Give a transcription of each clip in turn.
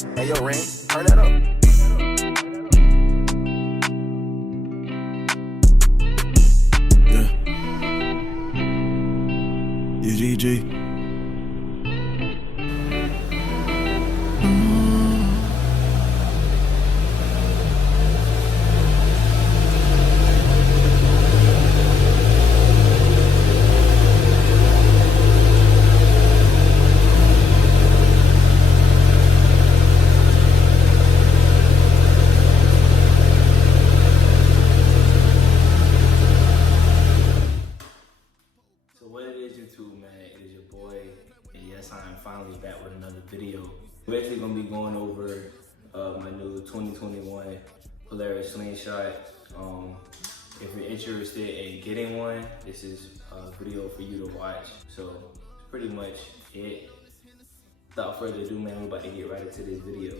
Hey, yo, Ren, turn that up. Yeah. UGG. I'm finally back with another video. We're actually gonna be going over my new 2021 Polaris Slingshot. If you're interested in getting one, this is a video for you to watch. So that's pretty much it. Without further ado, man, we're about to get right into this video.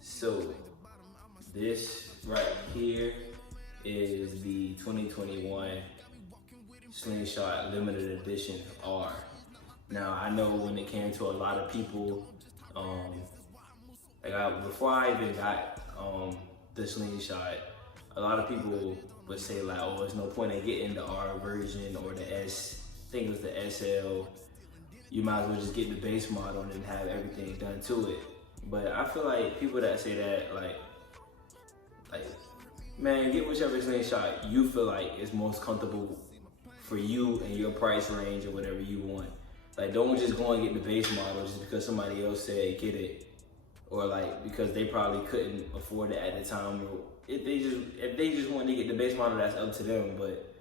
So this right here is the 2021 Slingshot Limited Edition R. Now, I know when it came to a lot of people, before I even got the Slingshot, a lot of people would say like, oh, there's no point in getting the R version or the S, I think it was the SL. You might as well just get the base model and have everything done to it. But I feel like people that say that, like, man, get whichever Slingshot you feel like is most comfortable for you and your price range or whatever you want. Like, don't just go and get the base model just because somebody else said get it, or like because they probably couldn't afford it at the time. Or if they just want to get the base model, that's up to them. But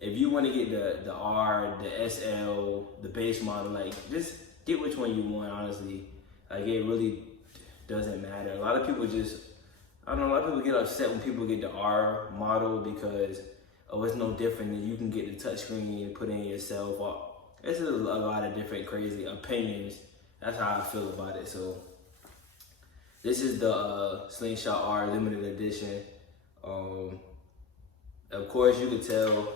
if you want to get the R, the SL, the base model, like, just get which one you want. Honestly, like, it really doesn't matter. A lot of people a lot of people get upset when people get the R model because, oh, it's no different than you can get the touchscreen and put in yourself. This is a lot of different crazy opinions. That's how I feel about it. So this is the Slingshot R Limited Edition. Of course, you could tell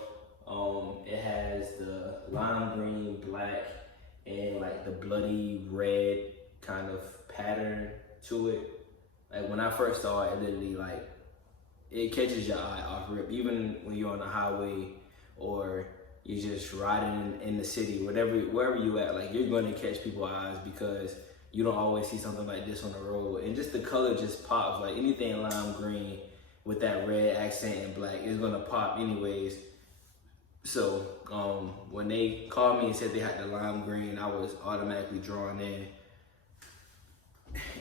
it has the lime green, black, and like the bloody red kind of pattern to it. Like, when I first saw it, literally, like, it catches your eye off rip. Even when you're on the highway or you're just riding in the city, wherever you at, like, you're going to catch people's eyes because you don't always see something like this on the road. And just the color just pops. Like, anything lime green with that red accent and black is going to pop anyways. So when they called me and said they had the lime green, I was automatically drawn in.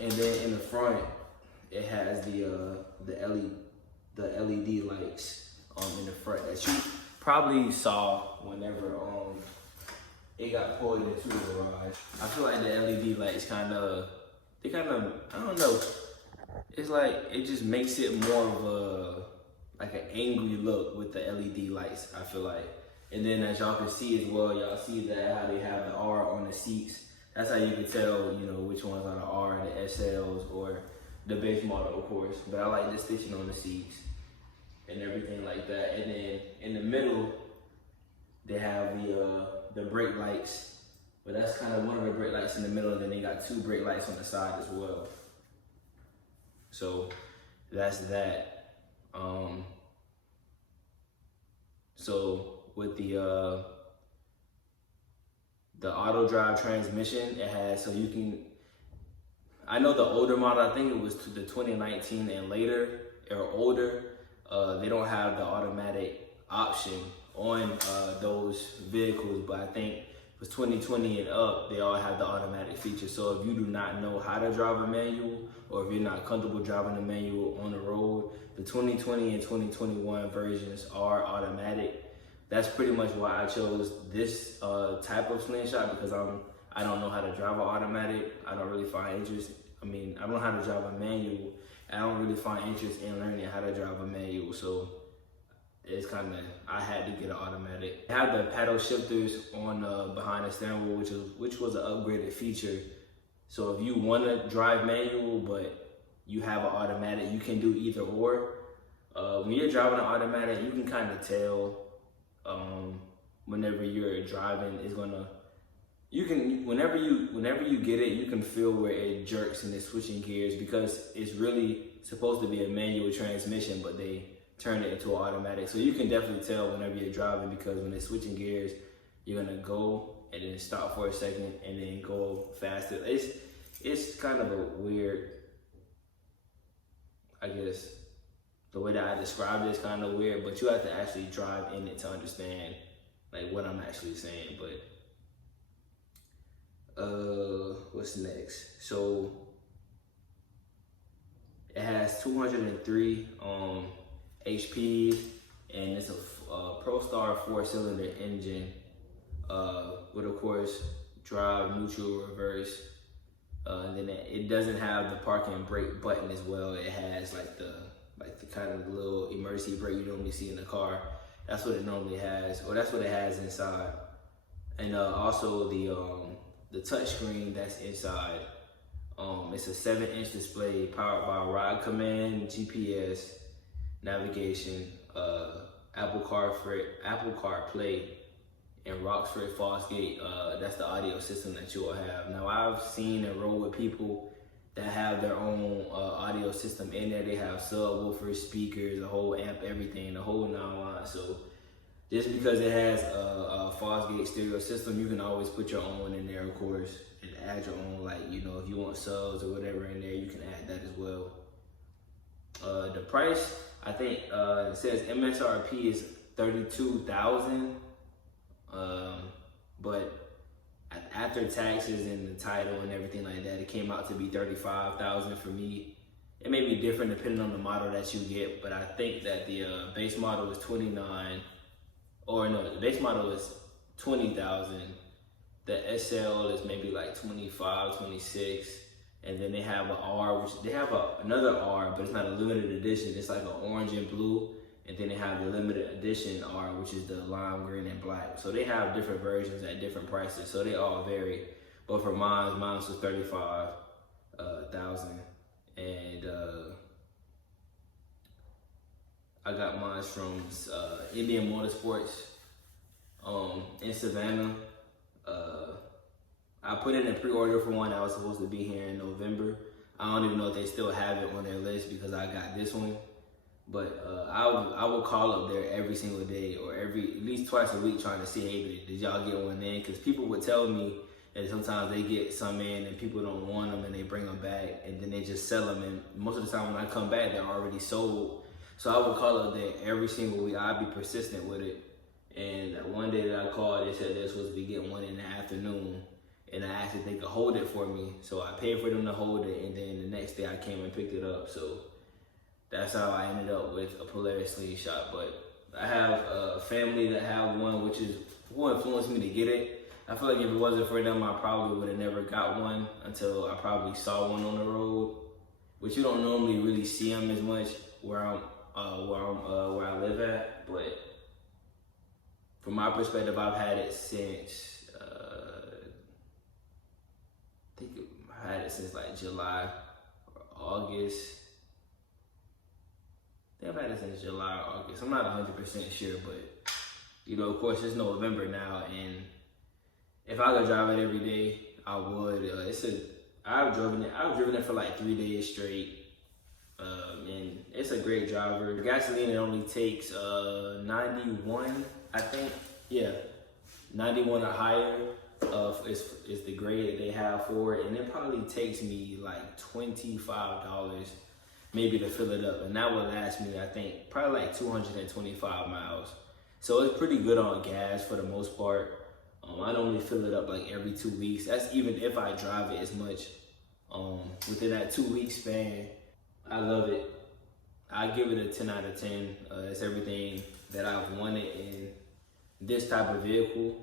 And then in the front, it has the LED lights in the front that you probably saw whenever it got pulled into the garage. I feel like the LED lights kind of, I don't know. It's like, it just makes it more of like an angry look with the LED lights, I feel like. And then as y'all can see as well, y'all see that how they have the R on the seats. That's how you can tell, you know, which ones are the R, the SLs, or the base model, of course. But I like the stitching on the seats and everything like that. And then in the middle, they have the brake lights. But that's kind of one of the brake lights in the middle, and then they got two brake lights on the side as well. So that's that. So with the auto drive transmission, it has, so you can, I know the older model, I think it was to the 2019 and later or older, they don't have the automatic option on those vehicles, but I think it was 2020 and up, they all have the automatic feature. So if you do not know how to drive a manual, or if you're not comfortable driving a manual on the road, the 2020 and 2021 versions are automatic. That's pretty much why I chose this type of Slingshot, because I don't know how to drive an automatic. I don't really find interest. I don't know how to drive a manual. I don't really find interest in learning how to drive a manual. So it's kind of, I had to get an automatic. I have the paddle shifters on behind the steering wheel, which was an upgraded feature. So if you want to drive manual but you have an automatic, you can do either or. When you're driving an automatic, you can kind of tell whenever you're driving, it's gonna you can, whenever you get it, you can feel where it jerks and it's switching gears, because it's really supposed to be a manual transmission, but they turn it into an automatic. So you can definitely tell whenever you're driving, because when it's switching gears, you're gonna go and then stop for a second and then go faster. It's kind of a weird, I guess, the way that I described it is kind of weird, but you have to actually drive in it to understand like what I'm actually saying. But what's next? So it has 203 HP, and it's a ProStar 4-cylinder engine with, of course, drive, neutral, reverse. And then it doesn't have the parking and brake button as well. It has like the kind of little emergency brake you normally see in the car. That's what it normally has, or that's what it has inside. And also the touch screen that's inside. It's a 7-inch display powered by Ride Command, GPS, navigation, Apple CarPlay, and Rockford Fosgate. That's the audio system that you will have. Now, I've seen and rode with people that have their own audio system in there. They have subwoofers, speakers, the whole amp, everything, the whole 9 So just because it has a Fosgate stereo system, you can always put your own in there, of course, and add your own, like, you know, if you want subs or whatever in there, you can add that as well. The price, I think it says MSRP is $32,000, but after taxes and the title and everything like that, it came out to be $35,000 for me. It may be different depending on the model that you get, but I think that the base model is $29,000, or no, the base model is $20,000. The SL is maybe like $25,000, $26,000. And then they have an R, which they have another R, but it's not a limited edition. It's like an orange and blue. And then they have the limited edition R, which is the lime green and black. So they have different versions at different prices. So they all vary. But for mine was $35,000. And I got mine from Indian Motorsports in Savannah. I put in a pre-order for one that was supposed to be here in November. I don't even know if they still have it on their list because I got this one. But I will call up there every single day, or at least twice a week, trying to see, hey, did y'all get one in? Because people would tell me that sometimes they get some in and people don't want them and they bring them back and then they just sell them. And most of the time when I come back, they're already sold. So I would call up there every single week. I'd be persistent with it. And one day that I called, they said they were supposed to be getting one in the afternoon. And I asked if they could hold it for me. So I paid for them to hold it, and then the next day I came and picked it up. So that's how I ended up with a Polaris Slingshot. But I have a family that have one, which is who influenced me to get it. I feel like if it wasn't for them, I probably would have never got one until I probably saw one on the road, which you don't normally really see them as much where I live at. But from my perspective, I've had it since I think I had it since like July or August. I think I've had it since July or August. I'm not 100% sure, but you know, of course, it's November now, and if I could drive it every day, I would. I've driven it for like 3 days straight, and it's a great driver. The gasoline, it only takes 91, I think. Yeah, 91 or higher. Is the grade that they have for it, and it probably takes me like $25 maybe to fill it up, and that would last me, I think, probably like 225 miles. So it's pretty good on gas for the most part. I normally fill it up like every 2 weeks. That's even if I drive it as much. Within that 2 week span, I love it. I give it a 10 out of 10. It's everything that I've wanted in this type of vehicle.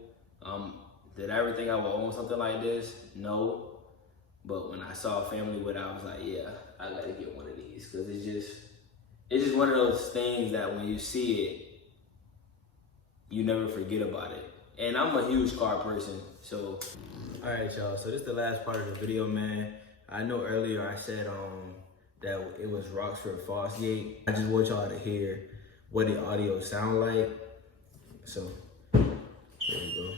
Did I ever think I would own something like this? No. But when I saw a family with it, I was like, yeah, I gotta get one of these, because it's just one of those things that when you see it, you never forget about it. And I'm a huge car person, so. All right, y'all, so this is the last part of the video, man. I know earlier I said that it was Rockford Fosgate. I just want y'all to hear what the audio sound like. So, here we go.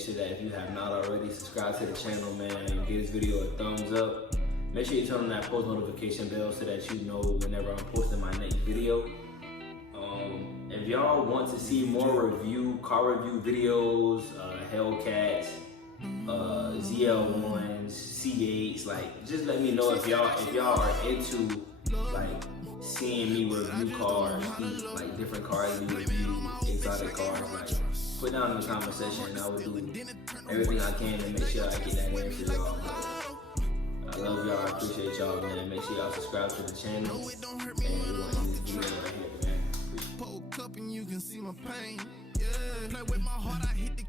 make sure that if you have not already, subscribe to the channel, man. Give this video a thumbs up. Make sure you turn on that post notification bell so that you know whenever I'm posting my next video. If y'all want to see more car review videos, Hellcats, ZL1s, C8s, like just let me know if y'all are into like seeing me review cars, like different cars we review, exotic cars. Like put down in the comment section and I will do everything I can to make sure I get that answer to y'all. I love y'all, I appreciate y'all, man. Make sure y'all subscribe to the channel and we're gonna end this video right here, man. Poke up and you can see my pain. Yeah, play with my heart, I hit the